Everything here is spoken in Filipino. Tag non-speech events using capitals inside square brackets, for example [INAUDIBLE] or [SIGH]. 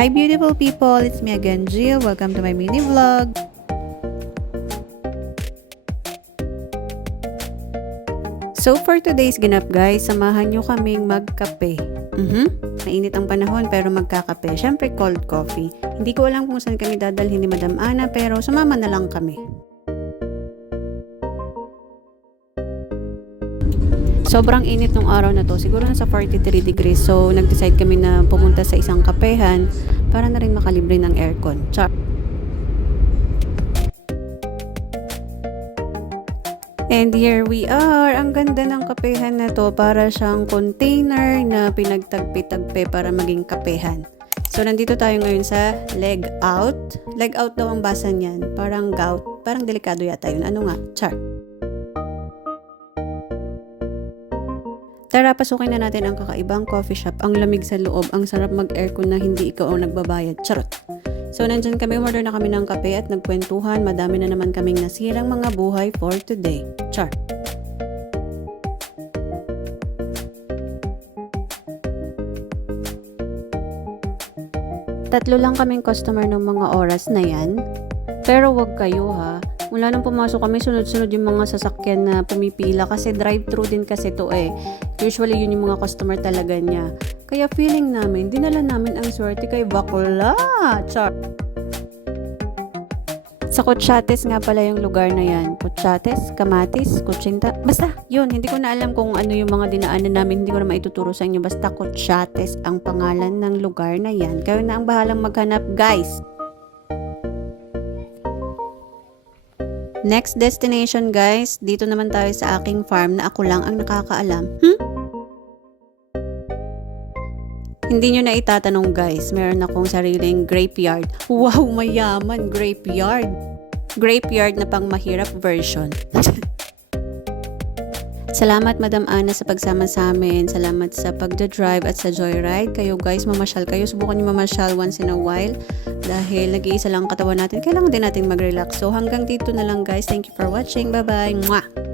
Hi beautiful people, it's me again Jill. Welcome to my mini vlog. So for today's ganap guys, samahan nyo kaming magkape. Mhm. Mainit ang panahon pero magkakape. Syempre cold coffee. Hindi ko alam kung saan kami dadalhin ni Madam Ana pero sumama na lang kami. Sobrang init nung araw na to. Siguro nasa 43 degrees. So, nag-decide kami na pumunta sa isang kapehan para na rin makalibre ng aircon. Char. And here we are. Ang ganda ng kapehan na to. Para siyang container na pinagtagpi-tagpi para maging kapehan. So, nandito tayo ngayon sa leg out. Leg out daw ang basa niyan. Parang gout. Parang delikado yata yun. Ano nga? Char. Tara, pasukin na natin ang kakaibang coffee shop. Ang lamig sa loob, ang sarap mag-aircon na hindi ikaw ang nagbabayad. Charot! So, nandyan kami, order na kami ng kape at nagkwentuhan. Madami na naman kaming nasirang mga buhay for today. Char! Tatlo lang kaming customer ng mga oras na yan. Pero wag kayo ha. Mula nung pumasok kami, sunod-sunod yung mga sasakyan na pumipila kasi drive-thru din kasi to eh. Usually yun yung mga customer talaga niya. Kaya feeling namin, dinala namin ang swerte kay Bakula. Char. Sa Kutsates nga pala yung lugar na yan. Kutsates, Kamatis, Kutsinta. Basta, yun. Hindi ko na alam kung ano yung mga dinaanan namin. Hindi ko na maituturo sa inyo. Basta Kutsates ang pangalan ng lugar na yan. Kayo na ang bahalang maghanap, guys. Next destination, guys. Dito naman tayo sa aking farm na ako lang ang nakakaalam. Hmm? Hindi nyo na itatanong guys, meron akong sariling grapeyard. Wow, mayaman, grapeyard. Grapeyard na pang mahirap version. [LAUGHS] Salamat Madam Ana sa pagsama sa amin. Salamat sa pagda-drive at sa joyride. Kayo guys, mamasyal kayo. Subukan nyo mamasyal once in a while. Dahil nag-iisa lang ang katawan natin. Kailangan din natin mag-relax. So hanggang dito na lang guys. Thank you for watching. Bye-bye. Mwah!